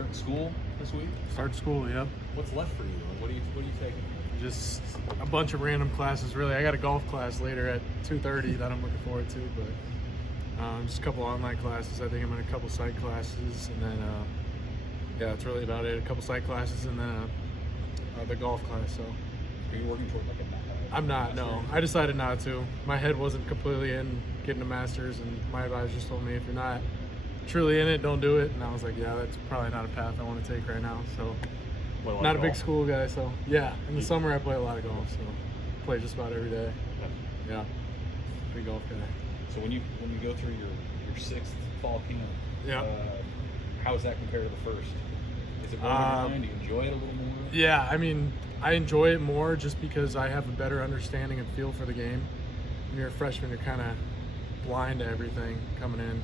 starting school this week? Start school, yep. What's left for you? What are you taking? Just a bunch of random classes, really. I got a golf class later at 2:30 that I'm looking forward to, but just a couple online classes. I think I'm in a couple psych classes, and then yeah, that's really about it. A couple psych classes, and then the golf class. So. Are you working toward like a I'm not. No, I decided not to. My head wasn't completely in getting a master's, and my advisor just told me if you're not truly in it, don't do it. And I was like, yeah, that's probably not a path I want to take right now. So. What, not a golf? big school guy, so yeah. In the summer, I play a lot of golf, so play just about every day. Yeah, big golf guy. So when you go through your sixth fall camp, yeah, how does that compare to the first? Is it more mind? Do you enjoy it a little more? Yeah, I mean, I enjoy it more just because I have a better understanding and feel for the game. When you're a freshman, you're kind of blind to everything coming in,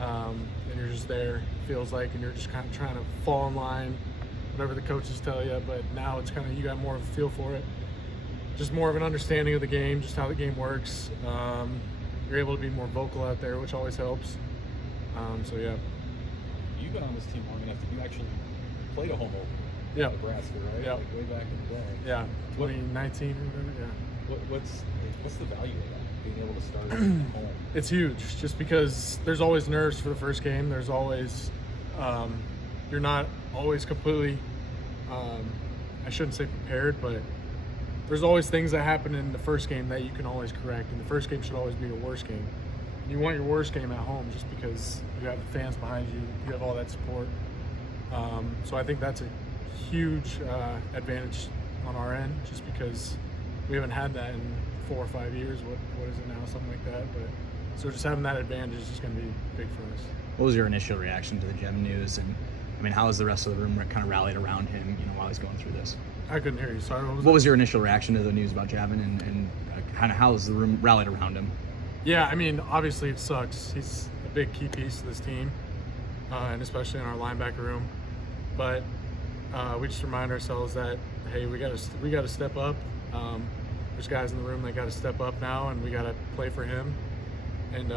and you're just there. It feels like, and you're just kind of trying to fall in line. Whatever the coaches tell you, but now it's kind of, you got more of a feel for it, just more of an understanding of the game, just how the game works. You're able to be more vocal out there, which always helps. So yeah. You've been on this team long enough that you actually played a home opener. Yeah. Nebraska, right? Yeah. Like way back in the day. Yeah. 2019 or whatever. Yeah. What's the value of that? Being able to start at home. It's huge, just because there's always nerves for the first game. There's always you're not always completely, I shouldn't say prepared, but there's always things that happen in the first game that you can always correct, and the first game should always be your worst game. And you want your worst game at home just because you have the fans behind you, you have all that support. So I think that's a huge advantage on our end, just because we haven't had that in 4 or 5 years. What is it now? Something like that. But so just having that advantage is just going to be big for us. What was your initial reaction to the Gem news, and I mean, how has the rest of the room kind of rallied around him, while he's going through this? I couldn't hear you. Sorry. What was your initial reaction to the news about Javin, and kind of how has the room rallied around him? Yeah, I mean, obviously it sucks. He's a big key piece of this team, and especially in our linebacker room. But we just remind ourselves that, hey, we got to step up. There's guys in the room that got to step up now, and we got to play for him. And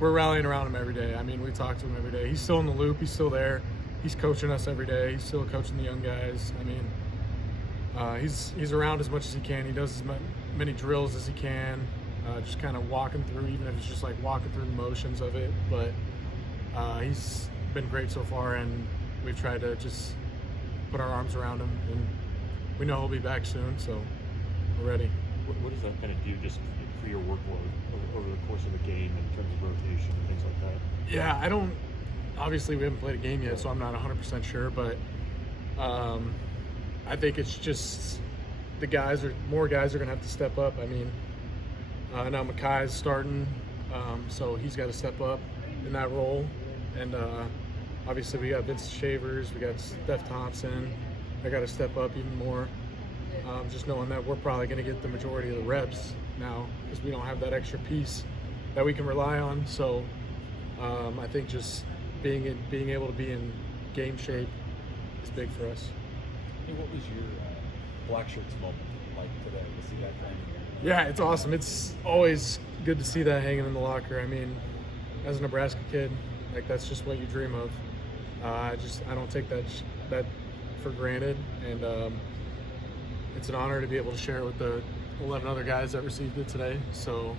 we're rallying around him every day. I mean, we talk to him every day. He's still in the loop. He's still there. He's coaching us every day. He's still coaching the young guys. I mean, he's around as much as he can. He does as many drills as he can, just kind of walking through, even if it's just like walking through the motions of it. But he's been great so far, and we've tried to just put our arms around him, and we know he'll be back soon, so we're ready. What does that kind of do just for your workload over the course of the game in terms of rotation and things like that? Yeah, obviously we haven't played a game yet, so I'm not 100% sure, but I think it's just more guys are going to have to step up. I mean, now Makai's starting, so he's got to step up in that role. And obviously we got Vincent Shavers, we got Steph Thompson. I got to step up even more. Just knowing that we're probably going to get the majority of the reps now because we don't have that extra piece that we can rely on. So I think just being able to be in game shape is big for us. Hey, what was your black shirts moment like today to see that thing? Yeah, it's awesome. It's always good to see that hanging in the locker. I mean, as a Nebraska kid, like that's just what you dream of. I don't take that for granted, and it's an honor to be able to share it with the 11 other guys that received it today. So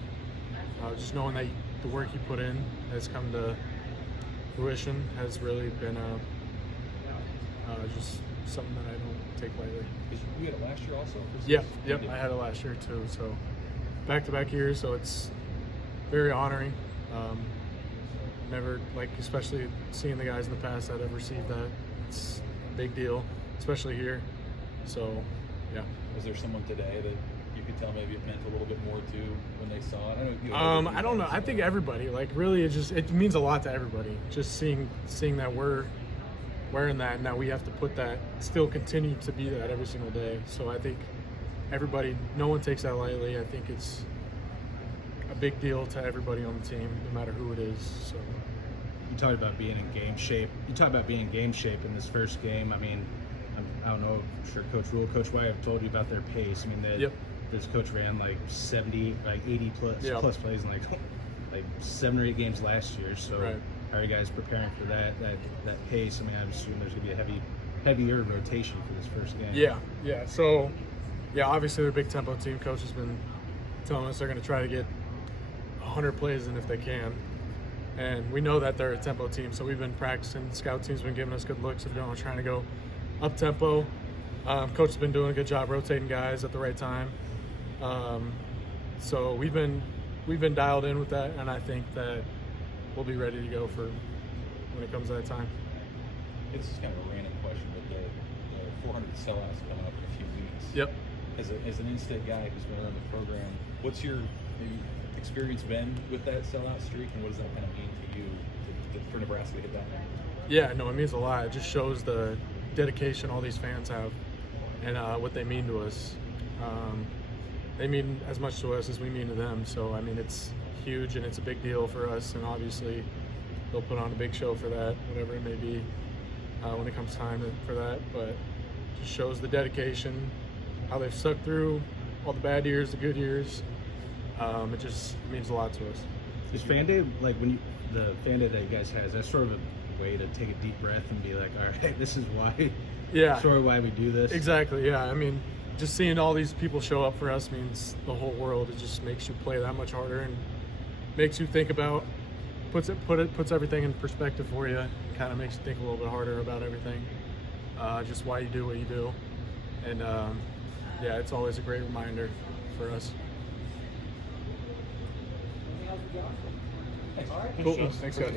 just knowing that the work you put in has come to fruition has really been just something that I don't take lightly. You had it last year also? Yep, I had it last year too. So back-to-back years, so it's very honoring. Never, especially seeing the guys in the past that have received that, it's a big deal, especially here. So, yeah. Was there someone today that you could tell maybe it meant a little bit more to when they saw it? I don't know. I think everybody, really, it means a lot to everybody. Just seeing that we're wearing that, and now we have to put that, still continue to be that every single day. So I think everybody, no one takes that lightly. I think it's a big deal to everybody on the team, no matter who it is. So you talked about being in game shape. In this first game. I mean, I don't know. I'm sure Coach Rule, Coach White have told you about their pace. I mean, this coach ran 70, 80 plus plays in like 7 or 8 games last year. So right. How are you guys preparing for that pace? I mean, I assume there's going to be a heavier rotation for this first game. Yeah. So, yeah, obviously they're a big tempo team. Coach has been telling us they're going to try to get 100 plays in if they can. And we know that they're a tempo team, so we've been practicing. The scout team's been giving us good looks of trying to go up tempo. Coach has been doing a good job rotating guys at the right time. So we've been dialed in with that, and I think that we'll be ready to go for when it comes to that time. This is kind of a random question, but the 400 sellouts coming up in a few weeks. Yep. As an in-state guy who's been around the program, what's your maybe experience been with that sellout streak, and what does that kind of mean to you for Nebraska to hit that number? Yeah, no, it means a lot. It just shows the dedication all these fans have and what they mean to us. They mean as much to us as we mean to them. So, I mean, it's huge and it's a big deal for us. And obviously, they'll put on a big show for that, whatever it may be, when it comes time for that. But it just shows the dedication, how they've stuck through all the bad years, the good years. It just means a lot to us. Is Fan Day, like the Fan Day that you guys have, is that sort of a way to take a deep breath and be like, all right, this is why, sort of why we do this? Exactly, yeah. I mean, just seeing all these people show up for us means the whole world. It just makes you play that much harder and makes you think about, puts everything in perspective for you. Kind of makes you think a little bit harder about everything, just why you do what you do. And yeah, it's always a great reminder for us. Thanks. Cool. Thanks, guys.